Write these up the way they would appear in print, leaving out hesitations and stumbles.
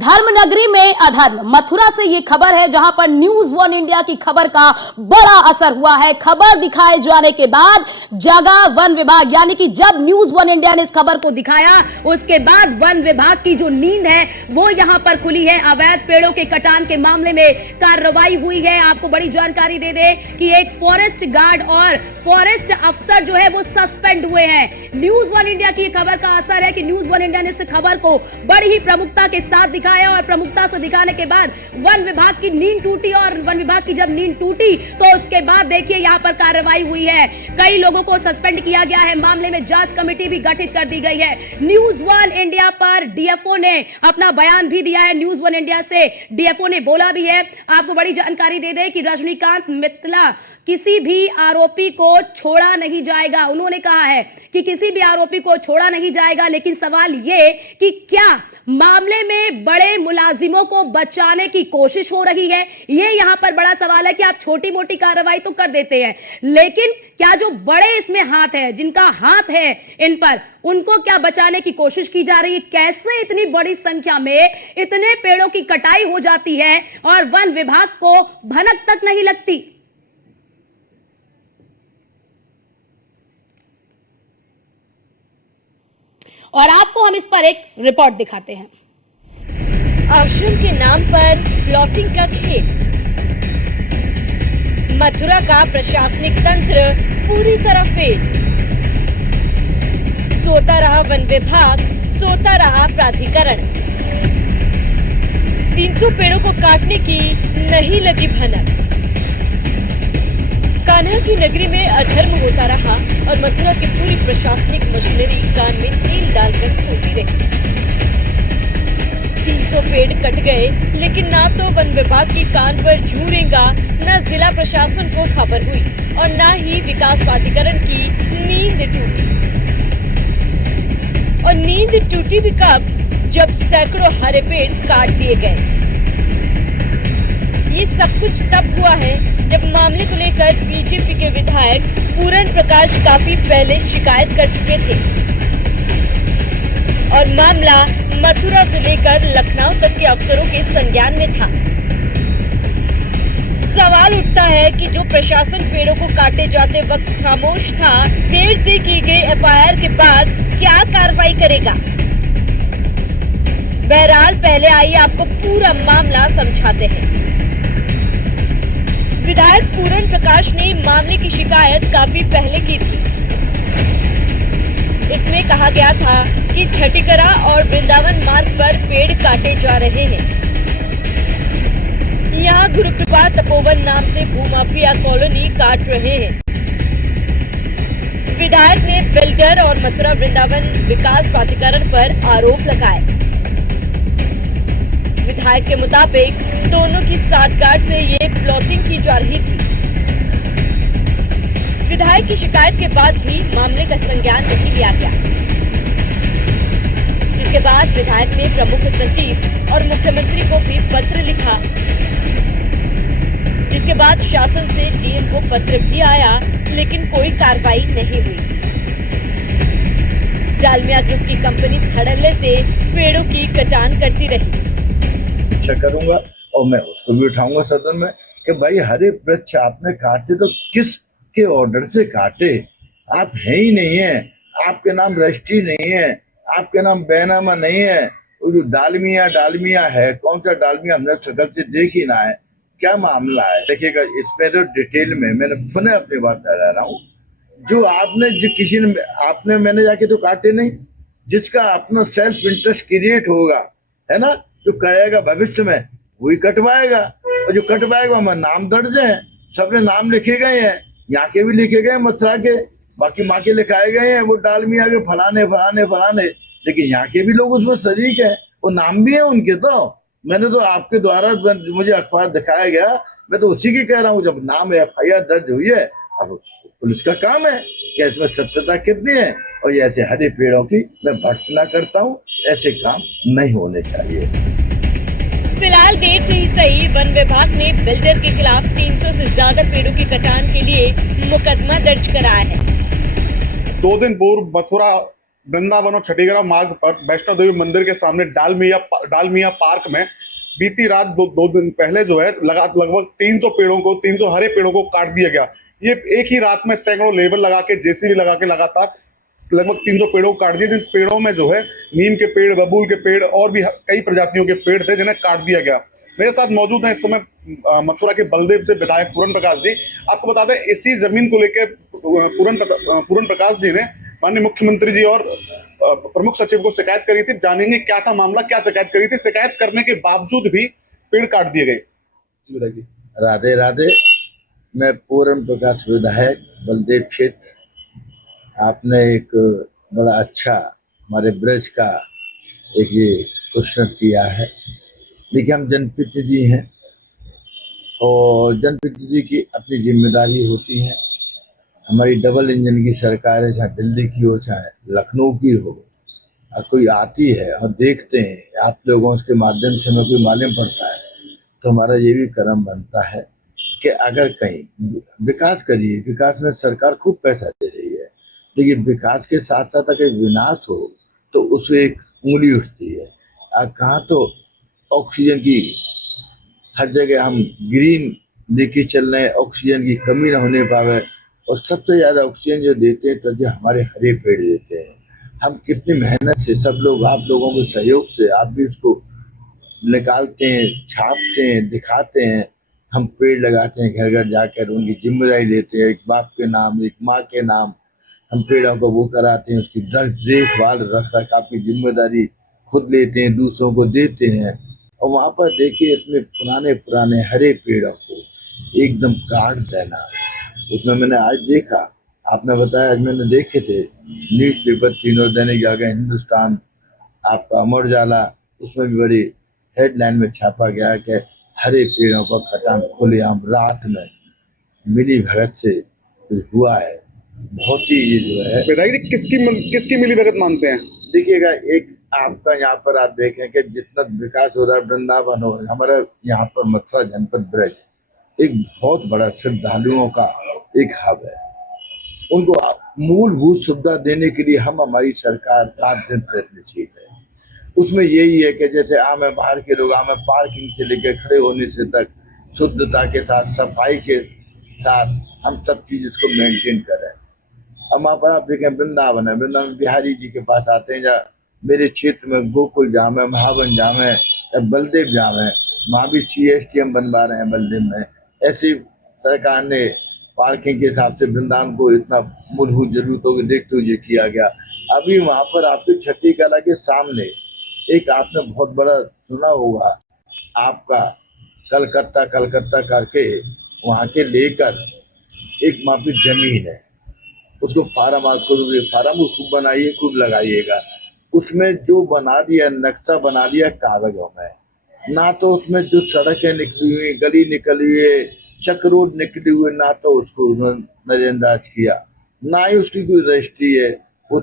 धर्मनगरी में अधर्म, मथुरा से ये खबर है जहां पर न्यूज वन इंडिया की खबर का बड़ा असर हुआ है। खबर दिखाए जाने के बाद जगा वन विभाग, यानी कि जब न्यूज वन इंडिया ने इस खबर को दिखाया उसके बाद वन विभाग की जो नींद है वो यहां पर खुली है। अवैध पेड़ों के कटान के मामले में कार्रवाई हुई है। आपको बड़ी जानकारी दे दे कि एक फॉरेस्ट गार्ड और फॉरेस्ट अफसर जो है वो सस्पेंड हुए हैं। न्यूज वन इंडिया की खबर का असर है कि न्यूज वन इंडिया ने इस खबर को बड़ी ही प्रमुखता के साथ दिखाया और प्रमुखता से दिखाने के बाद वन विभाग की नींद टूटी और वन विभाग की जब नींद टूटी तो उसके बाद देखिए यहां पर कार्रवाई हुई है। कई लोगों को सस्पेंड किया गया है। मामले में जांच कमेटी भी गठित कर दी गई है। न्यूज वन इंडिया पर डीएफओ ने अपना बयान भी दिया है। न्यूज वन इंडिया से डीएफओ ने बोला भी है। आपको बड़ी जानकारी दे दे कि रजनीकांत मित्तला किसी भी आरोपी को छोड़ा नहीं जाएगा। उन्होंने कहा है कि किसी भी आरोपी को छोड़ा नहीं जाएगा, लेकिन सवाल ये कि क्या मामले में बड़े मुलाजिमों को बचाने की कोशिश हो रही है, ये यहां पर बड़ा सवाल है कि आप छोटी मोटी कार्रवाई तो कर देते हैं, लेकिन क्या जो बड़े इसमें हाथ है, जिनका हाथ है इन पर, उनको क्या बचाने की कोशिश की जा रही है? कैसे इतनी बड़ी संख्या में इतने पेड़ों की कटाई हो जाती है और वन विभाग को भनक तक नहीं लगती? और आपको हम इस पर एक रिपोर्ट दिखाते हैं। आश्रम के नाम पर प्लॉटिंग का खेल। मथुरा का प्रशासनिक तंत्र पूरी तरह फेल। सोता रहा वन विभाग, सोता रहा प्राधिकरण। 300 पेड़ों को काटने की नहीं लगी भनक। कान्हा की नगरी में अधर्म होता रहा और मथुरा की पूरी प्रशासनिक मशीनरी कान में तेल डालकर सोती रही। 300 पेड़ कट गए, लेकिन ना तो वन विभाग की कान पर जू रेंगा, न जिला प्रशासन को खबर हुई और न ही विकास प्राधिकरण की नींद टूटी। और नींद टूटी भी कब? जब सैकड़ों हरे पेड़ काट दिए गए। ये सब कुछ तब हुआ है जब मामले को लेकर बीजेपी के विधायक पूरन प्रकाश काफी पहले शिकायत कर चुके थे और मामला मथुरा से लेकर लखनऊ तक के अफसरों के संज्ञान में था। सवाल उठता है कि जो प्रशासन पेड़ों को काटे जाते वक्त खामोश था, देर से की गई एफआईआर के बाद क्या कार्रवाई करेगा? बहरहाल पहले आइए आपको पूरा मामला समझाते हैं। विधायक पूरन प्रकाश ने मामले की शिकायत काफी पहले की थी। इसमें कहा गया था कि छठीकरा और वृंदावन मार्ग पर पेड़ काटे जा रहे हैं। यहाँ गुरुकृपा तपोवन नाम से भूमाफिया कॉलोनी काट रहे हैं। विधायक ने बिल्डर और मथुरा वृंदावन विकास प्राधिकरण पर आरोप लगाए। विधायक के मुताबिक दोनों की साठगांठ से ये प्लॉटिंग की जा रही थी। विधायक की शिकायत के बाद भी मामले का संज्ञान नहीं लिया गया, जिसके बाद विधायक ने प्रमुख सचिव और मुख्यमंत्री को भी पत्र लिखा, जिसके बाद शासन से डीएम को पत्र भी आया, लेकिन कोई कार्रवाई नहीं हुई। डालमिया ग्रुप की कंपनी धड़ल्ले से पेड़ों की कटान करती रही। करूंगा और मैं उसको भी उठाऊंगा सदन में कि भाई हरे वृक्ष आपने काटे तो किसके ऑर्डर से काटे? आप है ही नहीं है, आपके नाम रजिस्ट्री नहीं है, आपके नाम बैनामा नहीं है। वो जो डालमिया है, कौन सा डालमिया हमने शकल से देख ही ना है। क्या मामला है देखिएगा, इसमें तो डिटेल में मैंने पुनः अपनी बात बता रहा हूँ। जो आपने जो किसी ने आपने मैंने जाके तो काटे नहीं, जिसका अपना सेल्फ इंटरेस्ट क्रिएट होगा, है ना, जो करेगा भविष्य में वही कटवाएगा। और जो कटवाएगा वहां नाम दर्ज है, सबने नाम लिखे गए हैं, यहाँ के भी लिखे गए, मथुरा के, बाकी माँ के लिखाए गए हैं, वो डालमिया के फलाने फलाने फलाने, लेकिन यहाँ के भी लोग उसमें शरीक है, वो नाम भी है उनके। तो मैंने तो आपके द्वारा मुझे अखबार दिखाया गया, मैं तो उसी की कह रहा हूँ। जब नाम एफआईआर दर्ज हुई है, अब पुलिस का काम है कि इसमें सत्यता कितनी है। और ऐसे हरे पेड़ों की मैं भर्त्सना करता हूँ, ऐसे काम नहीं होने चाहिए। फिलहाल देर से ही सही, वन विभाग ने बिल्डर के खिलाफ 300 से ज्यादा पेड़ों की कटान के लिए मुकदमा दर्ज कराया है। 2 दिन पूर्व मथुरा वृंदावन और छठीगढ़ मार्ग पर वैष्णो देवी मंदिर के सामने डालमिया पार्क में बीती रात दो दिन पहले जो है लगभग 300 हरे पेड़ों को काट दिया गया। ये एक ही रात में सैकड़ों लेबर लगा के, जेसीबी लगा के लगातार लगभग 300 पेड़ों को काट दिए। जिन पेड़ों में जो है नीम के पेड़, बबूल के पेड़ और भी कई प्रजातियों के पेड़ थे जिन्हें काट दिया गया। मेरे साथ मौजूद हैं इस समय मथुरा के बलदेव से विधायक पूरन प्रकाश जी। आपको बता दें, इसी जमीन को लेकर पूरन प्रकाश जी ने माननीय मुख्यमंत्री जी और प्रमुख सचिव को शिकायत करी थी। जानेंगे क्या था मामला, क्या शिकायत करी थी, शिकायत करने के बावजूद भी पेड़ काट दिए गए। राधे राधे, मैं पूरन प्रकाश विधायक बलदेव क्षेत्र। आपने एक बड़ा अच्छा हमारे ब्रज का एक ये क्वेश्चन किया है। देखिए, हम जनप्रतिनिधि हैं और जनप्रतिनिधि की अपनी जिम्मेदारी होती है। हमारी डबल इंजन की सरकार है, चाहे दिल्ली की हो चाहे लखनऊ की हो, कोई आती है और देखते हैं आप लोगों के माध्यम से हमें कोई मालूम पड़ता है, तो हमारा ये भी कर्म बनता है कि अगर कहीं विकास करिए। विकास में सरकार खूब पैसा दे रही है, लेकिन विकास के साथ साथ अगर विनाश हो तो उससे एक उंगली उठती है। कहाँ तो ऑक्सीजन की हर जगह हम ग्रीन लेके चल रहे हैं, ऑक्सीजन की कमी ना होने पावे। और सबसे ज़्यादा ऑक्सीजन जो देते हैं तो जो हमारे हरे पेड़ देते हैं। हम कितनी मेहनत से, सब लोग, आप लोगों के सहयोग से, आप भी उसको निकालते हैं, छापते हैं, दिखाते हैं। हम पेड़ लगाते हैं, घर घर जाकर उनकी जिम्मेदारी लेते हैं, एक बाप के नाम, एक माँ के नाम हम पेड़ों को वो कराते हैं। उसकी देखभाल, रख रखाव की जिम्मेदारी खुद लेते हैं, दूसरों को देते हैं। और वहाँ पर देखिए, इतने पुराने हरे पेड़ों को एकदम काट देना। उसमें मैंने आज देखा, आपने बताया, आज मैंने देखे थे न्यूज़पेपर, तीनों दैनिक जागरण, हिंदुस्तान, आपका अमर उजाला, उसमें भी बड़ी हेडलाइन में छापा गया कि हरे पेड़ों का कटान खुलेआम रात में मिली भगत से हुआ है। बहुत ही ये जो है विधायक जी, किसकी मिली भगत मानते हैं? देखिएगा, एक आपका यहाँ पर आप देखें कि जितना विकास हो रहा है, वृंदावन हो, हमारा यहाँ पर मथुरा जनपद ब्रज एक बहुत बड़ा श्रद्धालुओं का एक हब है। उनको मूलभूत सुविधा देने के लिए हमारी सरकार रात दिन प्रयत्नशील है। उसमें यही है कि जैसे हमें बाहर के लोग, हमें पार्किंग से लेकर खड़े होने से तक शुद्धता के साथ, सफाई के साथ हम सब चीज इसको मेंटेन करें। हम वहाँ पर आप देखें, वृंदावन है, वृंदावन बिहारी जी के पास आते हैं, जहाँ मेरे क्षेत्र में गोकुल जाम है, महावन जाम है, बलदेव जाम है, वहाँ भी CSTM बनवा रहे हैं बलदेव में। ऐसी सरकार ने पार्किंग के हिसाब से वृंदावन को इतना मूलभूत जरूरतों को देखते हुए किया गया। अभी वहाँ पर आपके छठी कला के सामने एक आपने बहुत बड़ा सुना होगा, आपका कलकत्ता करके वहाँ के लेकर एक मापी जमीन है, उसको फार्म हाउस को फार्म खूब बनाइए, खूब लगाइएगा। उसमें जो बना दिया, नक्शा बना दिया कागजों में, ना तो उसमें जो सड़कें निकली हुई, गली निकली हुई, चक रोड निकली हुई, ना तो उसको नजरअंदाज किया, ना ही उसकी कोई रजिस्ट्री है। वो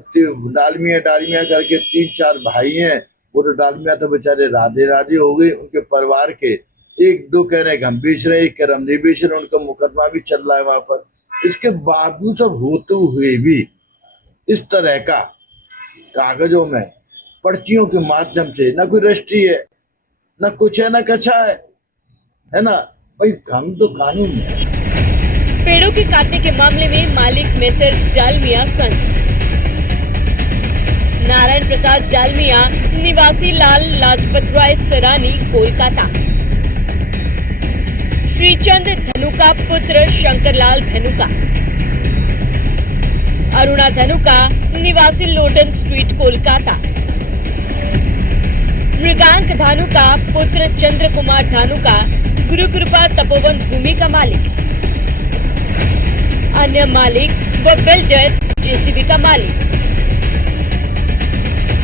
डालमिया करके 3-4 भाई हैं, वो तो डालमिया तो बेचारे राधे हो गई, उनके परिवार के 1-2 कह रहे हैं हम बेच रहे हैं, एक कह रहे हम नहीं बेच रहे, उनका मुकदमा भी चल रहा है वहां पर। इसके बावजूद सब होते हुए भी इस तरह का कागजों में, पर्चियों के माध्यम से, ना कोई रजिस्ट्री है, ना कुछ है, ना कच्चा है ना भाई, हम तो कानून है। पेड़ों के काटने के मामले में मालिक मेसर्स डालमिया सन्स। नारायण प्रसाद डालमिया, निवासी लाल लाजपत राय सरानी, कोलकाता। श्रीचंद धनुका पुत्र शंकरलाल धनुका। अरुणा धनुका, निवासी लोटन स्ट्रीट, कोलकाता। मृगांक धानुका पुत्र चंद्र कुमार धानुका, गुरु कृपा तपोवन भूमि का मालिक। अन्य मालिक व बिल्डर जेसीबी का मालिक,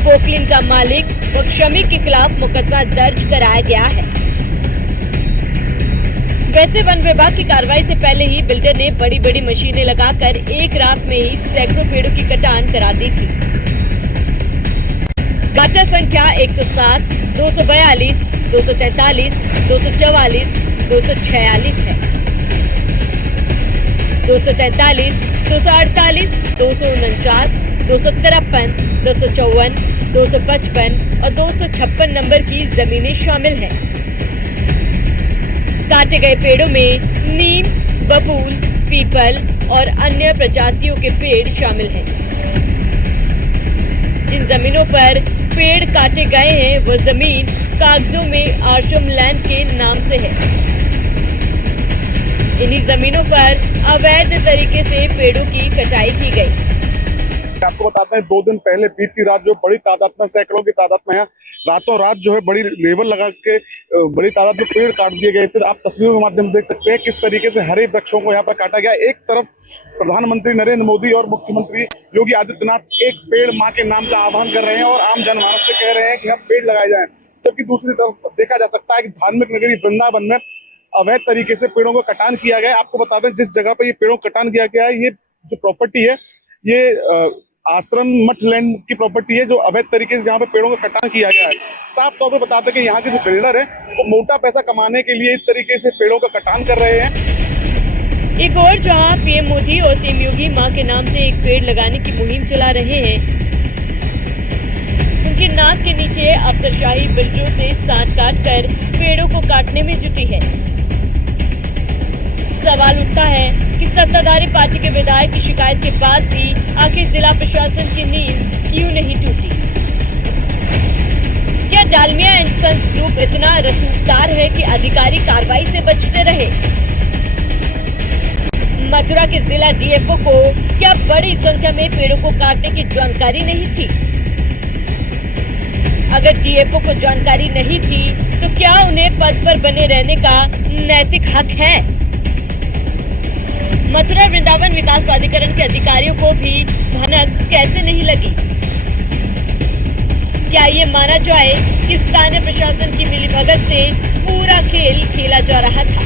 पोकलिन का मालिक व श्रमिक के खिलाफ मुकदमा दर्ज कराया गया है। वैसे वन विभाग की कार्रवाई से पहले ही बिल्डर ने बड़ी बड़ी मशीनें लगाकर एक रात में ही सैकड़ों पेड़ों की कटान करा दी थी। गाटा संख्या 107, 242, 243, 244, 246 है। 243, 248, 249, 253, 254, 255 और 256 नंबर की जमीनें शामिल हैं। काटे गए पेड़ों में नीम, बबूल, पीपल और अन्य प्रजातियों के पेड़ शामिल हैं। जिन जमीनों पर पेड़ काटे गए हैं वह जमीन कागजों में आश्रम लैंड के नाम से है। इन्हीं जमीनों पर अवैध तरीके से पेड़ों की कटाई की गई। आपको बताते हैं 2 दिन पहले बीती रात जो बड़ी तादाद में, सैकड़ों की तादाद में है, रातों रात जो है बड़ी लेबर लगा के बड़ी तादाद में पेड़ काट दिए गए थे। आप तस्वीरों के माध्यम से देख सकते हैं किस तरीके से हरे वृक्षों को यहाँ पर काटा गया। एक तरफ प्रधानमंत्री नरेंद्र मोदी और मुख्यमंत्री योगी आदित्यनाथ एक पेड़ माँ के नाम का आह्वान कर रहे हैं और आम जनमानस से कह रहे हैं कि यहाँ पेड़ लगाए जाएं, जबकि दूसरी तरफ देखा जा सकता है कि धार्मिक नगरी वृंदावन में अवैध तरीके से पेड़ों का कटान किया गया है। आपको बता दें जिस जगह पर ये पेड़ों का कटान किया गया है, ये जो प्रॉपर्टी है ये आश्रम मठ लैंड की प्रॉपर्टी है, जो अवैध तरीके से जहाँ पे पेड़ों का कटान किया गया है। साफ तौर पे बताते हैं कि यहाँ के जो बिल्डर है वो मोटा पैसा कमाने के लिए इस तरीके से पेड़ों का कटान कर रहे हैं। एक और जहां पीएम मोदी और सीएम योगी मां के नाम से एक पेड़ लगाने की मुहिम चला रहे हैं, उनकी नाक के नीचे अफसरशाही बिल्डरों से सांठ काट कर पेड़ों को काटने में जुटी है। सवाल उठता है कि सत्ताधारी पार्टी के विधायक की शिकायत के बाद भी आखिर जिला प्रशासन की नींद क्यों नहीं टूटी? क्या डालमिया एंड सन्स ग्रुप इतना रसूखदार है कि अधिकारी कार्रवाई से बचते रहे? मथुरा के जिला डीएफओ को क्या बड़ी संख्या में पेड़ों को काटने की जानकारी नहीं थी? अगर डीएफओ को जानकारी नहीं थी तो क्या उन्हें पद पर बने रहने का नैतिक हक है? मथुरा वृंदावन विकास प्राधिकरण के अधिकारियों को भी भनक कैसे नहीं लगी? क्या ये माना जाए कि स्थानीय प्रशासन की मिलीभगत से पूरा खेल खेला जा रहा था?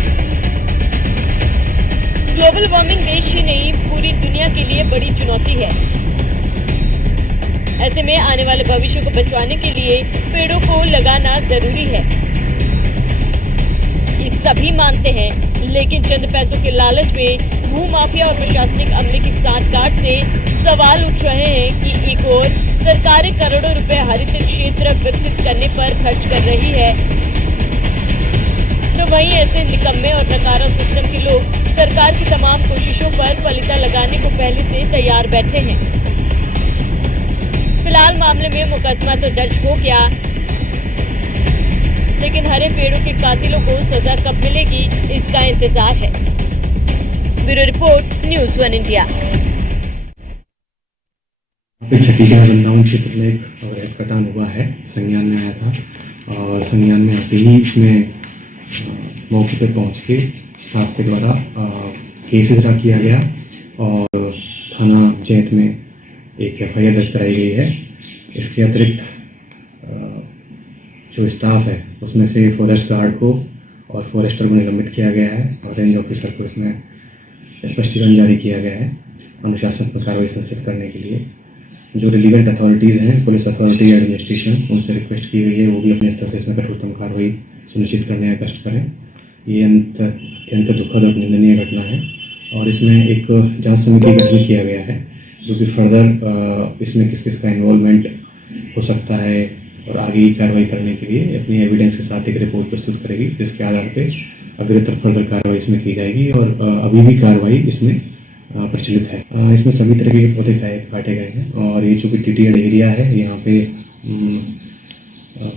ग्लोबल वार्मिंग देश ही नहीं पूरी दुनिया के लिए बड़ी चुनौती है। ऐसे में आने वाले भविष्य को बचाने के लिए पेड़ों को लगाना जरूरी है, ये सभी मानते हैं। लेकिन चंद पैसों के लालच में भू माफिया और प्रशासनिक अमले की सांठगांठ से सवाल उठ रहे हैं कि एक ओर सरकारें करोड़ों रुपए हरित क्षेत्र विकसित करने पर खर्च कर रही है, तो वहीं ऐसे निकम्मे और नकारा सिस्टम के लोग सरकार की तमाम कोशिशों पर पलीता लगाने को पहले से तैयार बैठे हैं। फिलहाल मामले में मुकदमा तो दर्ज हो गया, लेकिन हरे पेड़ों के कातिलों को सजा कब मिलेगी इसका इंतजार है। Bureau report, news 1 India. Chhattisgarh जमदाउन क्षेत्र में एक अवैध कटान हुआ है, संज्ञान में आया था और संज्ञान में आते ही इसमें मौके पर पहुंच के स्टाफ के द्वारा केस इजरा किया गया और थाना जैत में एक एफआईआर दर्ज कराई गई है। इसके अतिरिक्त जो स्टाफ है उसमें से फॉरेस्ट गार्ड को और फॉरेस्टर को निलंबित किया गया है और रेंज ऑफिसर को इसमें स्पष्टीकरण जारी किया गया है अनुशासनात्मक कार्रवाई सुनिश्चित करने के लिए। जो रिलीवेंट अथॉरिटीज़ हैं, पुलिस अथॉरिटी, एडमिनिस्ट्रेशन, उनसे रिक्वेस्ट की गई है वो भी अपने स्तर से इसमें कठोरतम कार्रवाई सुनिश्चित करने का कष्ट करें। ये अत्यंत दुखद और निंदनीय घटना है और इसमें एक जांच समिति गठित किया गया है जो कि फर्दर इसमें किस किस का इन्वॉल्वमेंट हो सकता है और आगे की कार्रवाई करने के लिए अपनी एविडेंस के साथ एक रिपोर्ट प्रस्तुत करेगी, जिसके आधार पर अग्रतर फर्दर कार्रवाई इसमें की जाएगी और अभी भी कार्रवाई इसमें प्रचलित है। इसमें सभी तरह के पौधे काटे गए हैं और ये चूँकि टीटीएड एरिया है, यहाँ पे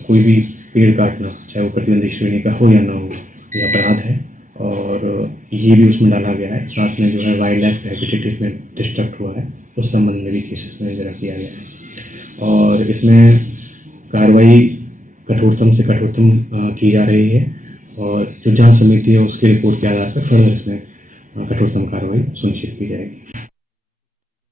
कोई भी पेड़ काटना चाहे वो प्रतिबंधित श्रेणी का हो या ना हो ये अपराध है और ये भी उसमें डाला गया है। साथ में जो है वाइल्ड लाइफ हैबिटेट में डिस्ट्रक्ट हुआ है, उस संबंध में भी केसेस में जरा किया गया है और इसमें कार्रवाई कठोरतम से कठोरतम की जा रही है और जो जांच समिति है उसकी रिपोर्ट के आधार पर फर्दर इसमें कठोरतम कार्रवाई सुनिश्चित की जाएगी।